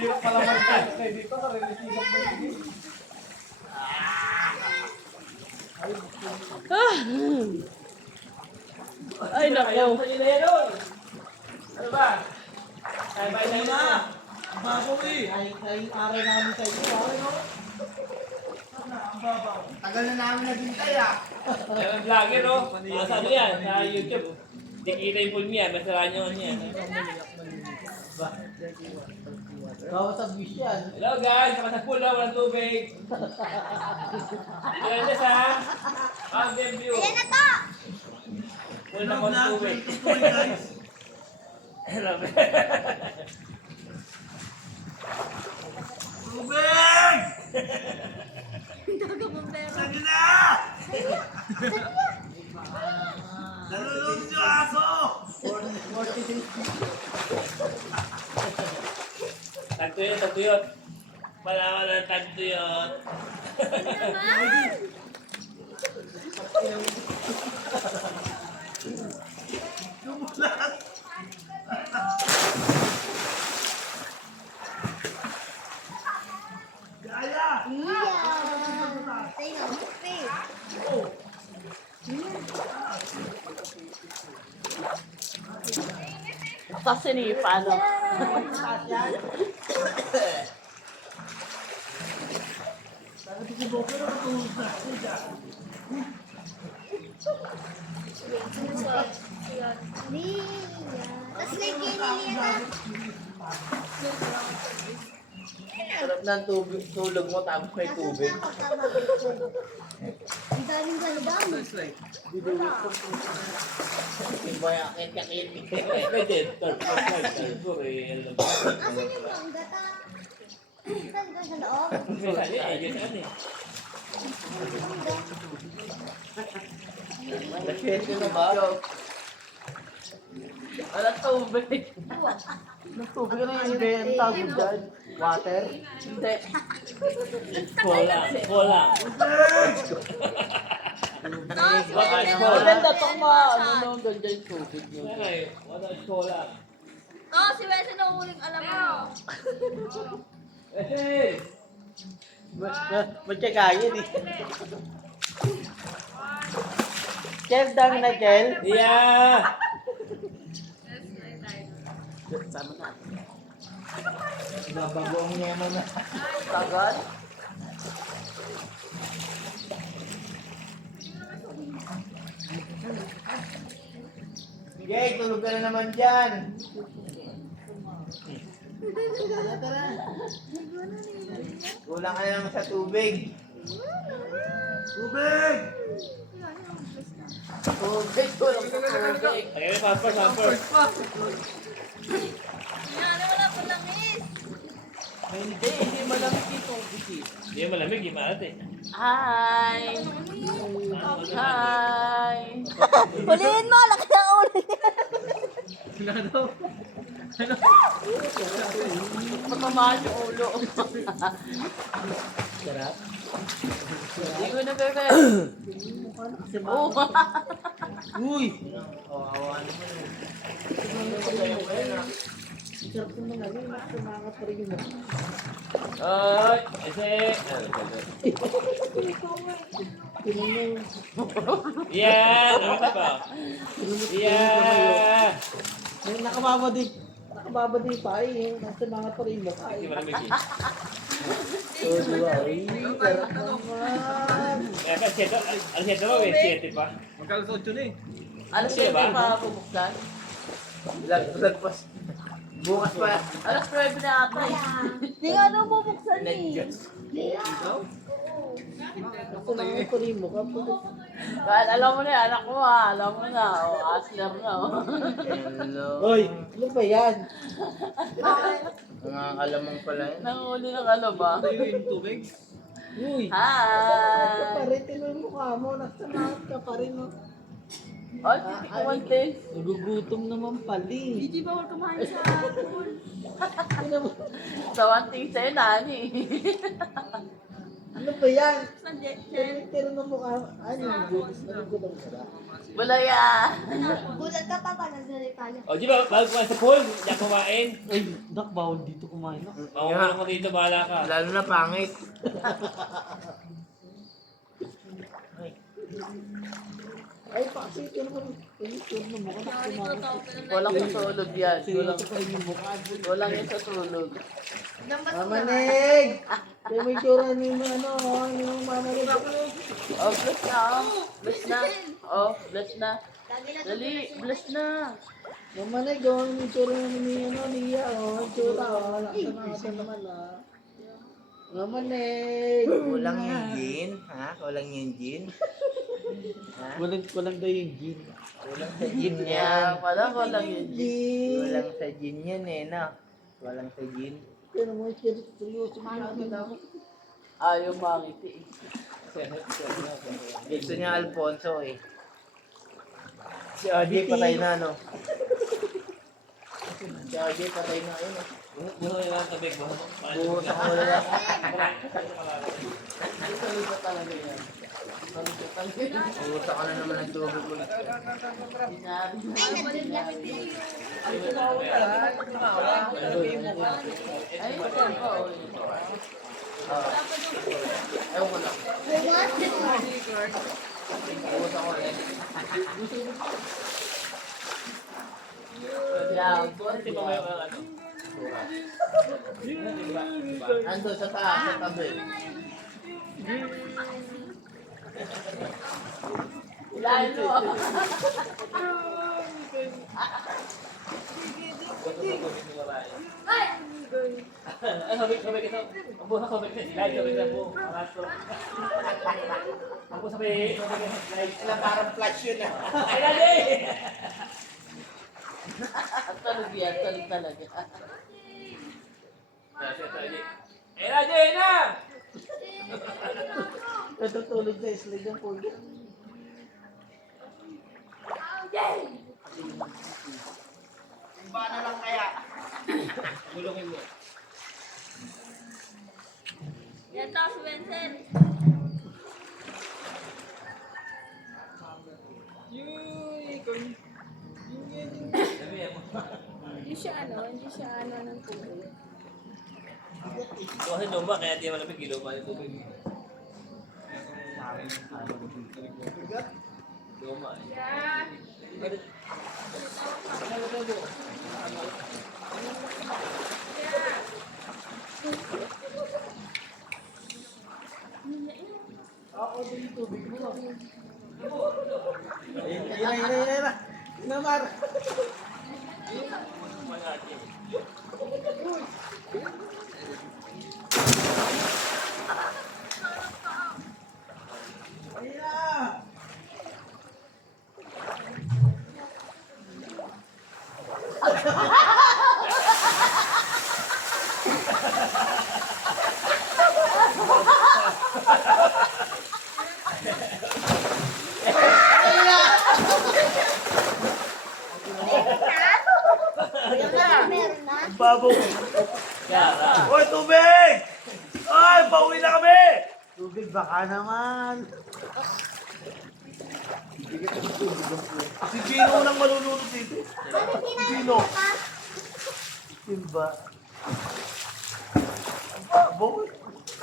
Hirap pala mag-try dito. Narinisigap mo yun. Ay, naku. Ayaw sa nila yan, oy. Ano ba? Ay, bye na. Babaw eh. Ay, aray namin sa iyo. Tagal na namin naghintay ah. Yan ang vlogger, oh. Sa ano yan? Sa YouTube. Hindi kita yung full niya. Masaraan nyo yan. Bawa sa wish yan. Hello guys, saka sa pool na, walang tubig. Ilan na sa Mountain View. Ayan na to! Pool na walang tubig. Hello. Tubig! Tagabumbero. Sige na! Nalulog yung aso! Tagtuyot. Palawan ng tagtuyot. Naman! Lumulat! Gaya! Iya! Tayo na, okay. Pasinipa, no? Iya! Tapos like yun nila. Sarap ng tubig, tulog mo tapos may tubig. Ang daming gandam. Hindi ba yakin kakiti? Pwede. Sorry. Asan yung mangga ta? Saan ka sa loob? Saan eh? Nasyente na ba? Wala tubig. Tubig na yung ibig tawag dyan. Water? Hindi. Cola. Maganda pang ano nung ganda yung tubig nyo. Wala cola. Oh, si Wesley na huling alam mo. Hey! Magkakayin eh. Kel, dami na Kel. Yeah! Sama na. Babago ang yema na. Tagal. Sige, tulog ka na naman dyan. Kulang ka na naman sa tubig. Tubig! Tubig, tulong sa tubig. Ayun, pamper. Yan, wala pa langis. Hindi malamig yung tubig eh. Hindi malamig, imaat eh. Hi! Hi! Huliin mo, laki ng ulo niya. Pagmamahal yung ulo. Sarap. Hindi ko na bebe. Oo. Uy! Kawawa naman eh. Sarap naman na rin. Sumangat pa rin yun. Ay, ese. Yeah, nakita pa. Yeah. May nakababadi pa eh. Sumangat pa rin mo. Hindi malamig eh. So, diba? Uy, sarap naman. Kaya ka, ang siyete mo, 7 pa. Magkala sa 8 na eh. Alas Siya 9 ba? pa bubuksan. Lagpas. Bukas pa. Alas 9 na ata eh. Hindi nga daw bubuksan eh. Sumangat pa rin mo. Kahit alam mo na yan, anak mo ha. Alam mo na. O, asler na. Hello. Hoy, ano ba yan? Nakakalamang pala yan. Nanguli ng ano ba? yung tubig? Uy! Hi! Pare, tinuloy mo ka mo. Nagsamangat ka pa rin. No? O, titi Nagugutom naman pali. Hindi bawal kumain sa pool. Sa one thing sa'yo, nani. Ano ba yan? Pero na mukha, ano, nagugulong ka na. Wala yan. Gulat ka pa nagsalita niya. O, di ba, bago kumain sa pool, hindi ako kumain. Ay, dak, bawal dito kumain. No? Makukulong ko dito, bahala ka. Lalo na pangit. Ay, kasi ito naman, ito na mukha na kumain. Walang kasulog yan. Walang pa rin yung mukha. Walang yung kasulog. Mamanig! Kaya may tsura ni ano, yung mamanig. Oh, bless na. Oh, bless na. Oh, bless na. Dali, bless na. Mamanig, oh, yung tsura ni ano, niya, oh, yung tsura, oh, nakasanasan naman, ah. Mamanig! Kulang yung gin. Ha? Kulang yung gin. Ha? Walang daw yung gin. Kulang sa gin yan. Yan, walang yun. Gin! Kulang sa gin yan eh, no? Kulang sa gin. Pero mo, seryoso mo namin. Ayaw mangiti. Gusto niya Alfonso eh. Si RJ patay na, no? Si RJ patay na, yun eh. Buho yung lang tabig, buho. Buhos ako na lang. Salud na talaga yan. Salud na talaga yan. Buhos ako na naman ng tubig mo. Sinabi na. Ay, patay ko. Ewan ko lang. What? Buhos ako ulit. Yan. Di ba kayo ano? Ando sa taas, sa tabi. Ilahin mo. Ay, sabay kita. Ang buha sabay kita. Slide sabay kita po. Arasto. Ang buha sabay kita. Slide. Ilang parang flash yun ah. Ay, lagi! Salud yan. Salud talaga. Eh, lagi na! Natutulog sa slide ng pool. Paano lang kaya? Gulungin mo. Yan taas, Vincent. Hindi siya ng tubig. Kasi lumba, kaya di malamig. Ilumba yung tubig. Luma eh. Ako din yung tubig mo. Ayun. Namar. Meron na? Babaw. Yara. Hoy, tubig! Ay, pauwi na kami! Tubig, baka naman. Si Gino nang malulunod dito. Bakit Gino. ka? Simba. Babaw.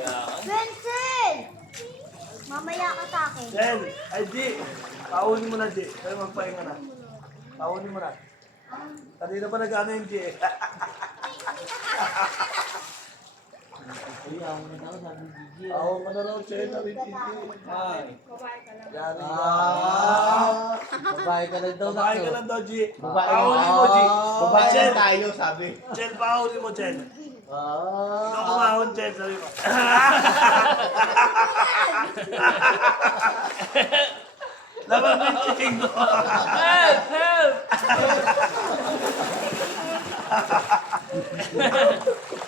Yara. Vincent! Mamaya ka sa akin. Jen, ay Di. Paunin mo na, Di. Kaya magpahinga na. Paunin mo na. Kanina pa nag-ano yung Di eh. Ako mo na raw, Jen. Sabi Gigi. Ay. Yan, Babae ka lang daw. babae ka lang daw, G. Babae. Paunin mo, G. Babae Jen, lang tayo, sabi. Jen, paunin mo, Jen. Ah. Ikaw kumahon, Jen, sabi mo. Laban mo yung chingo. Help! Help!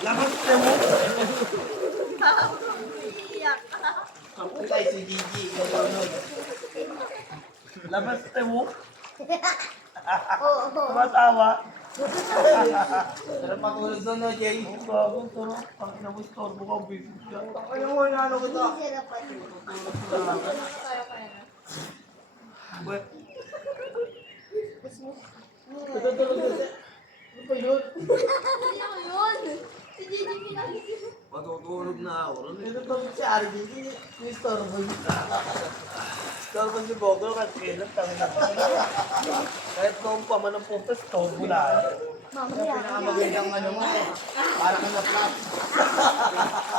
Laban mo. Patay si Gigi. Nalunod. Laban mo. Oo. Tumatawa. Sarap matulog doon, no, Jay? Bago, sarap. Ang ina mo, storbo ka, busy ka. Ano mo, inaano kita? Sarap pa rin. Ba't? Hindi ako yun. Si Gigi pinakikita. Matutulog na ako. Ito to si RJ, yung storbo yun. Storbo si Bogo, kasi kailan tangin na. Kahit noong pa man ang punta, storbo na. Mamaya. Pinakamagandang ano mo, para kang na-flap.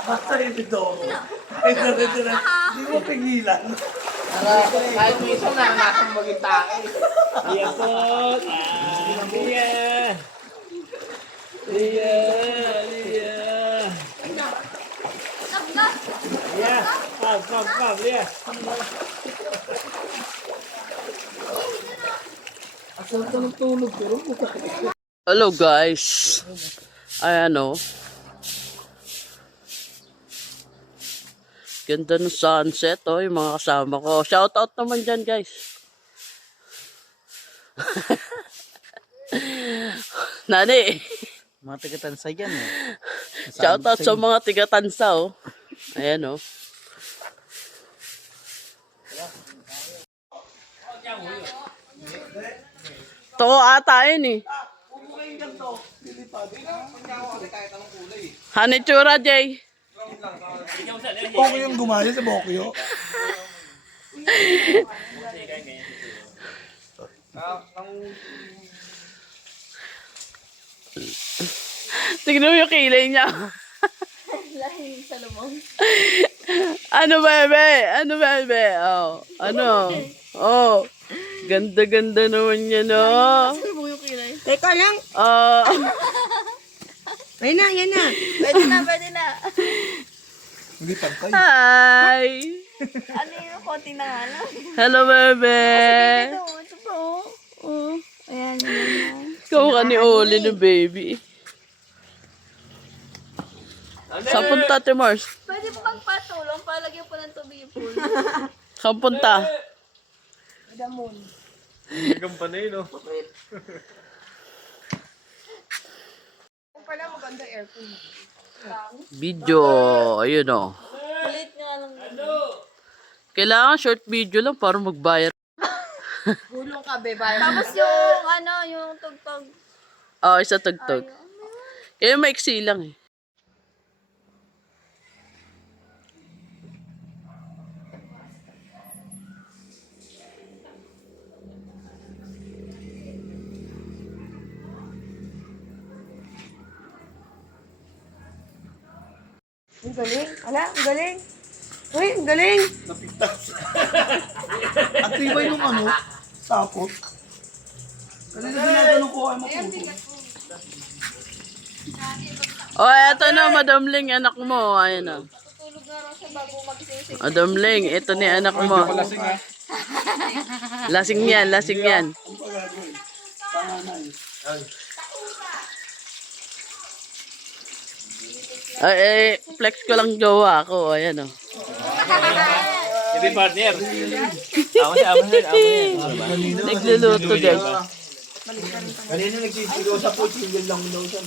Basta hindi Doro. Ay, dara. Hindi mo pigilan. Para kahit minsan naranasan maging tae. Iya po. Iya. Iya. Iya. Tapos. Iya. Pam. Iya. Asal ka ng tulog, pero buka. Hello guys. Ayan o. Ganda ng sunset oh, yung mga kasama ko. Shoutout naman dyan guys. Nani. Mga taga-tansa yan eh. Shoutout sa mga tiga-tansa oh. Ayan oh. To ata yun eh. Hanitsura Jay. Bokyo yung gumaya sa Bokyo. Tignan mo yung kilay niya. Lahing sa lumong. Ano bebe? Ano bebe? Oh, ano? Oh. Ganda-ganda naman yan, oh. Salubong yung kilay. Teka lang. Oh. Ayun na, yan na. Pwede na. Hindi pantay. Hi. Ano yung konti na nga lang. Hello, bebe. Ito pa oh. Oh. Ayan, yan. Ikaw ka ni Oli ng baby. Saan punta, Timors? Pwede po magpatulong para lagyan po ng tubig yung pool. Saan punta? Damon. Kampanay, no? Kung pala maganda aircon. Video. Ayun, oh. Kulit nga lang. Kailangan short video lang para mag-viral. Gulong ka, be. Bayan. Tapos yung ano, yung tugtog. Oh, isa tugtog. Kaya maiksi lang eh. Ang galing. Ala, ang galing. Uy, ang galing. At tibay nung ano, sapot. Kanina ginagano ko ay maputo. Oh, eto na, Madam Ling, anak mo. Ayan na. Tutulog nga raw siya bago magising. Madam Ling, ito ni anak mo. Lasing yan, lasing yan. Ay, flex ko lang jowa ako. Ayan o. Hindi partner. Awan siya. Nagluluto guys. Kanina nagsisigaw sa po, single lang daw siya.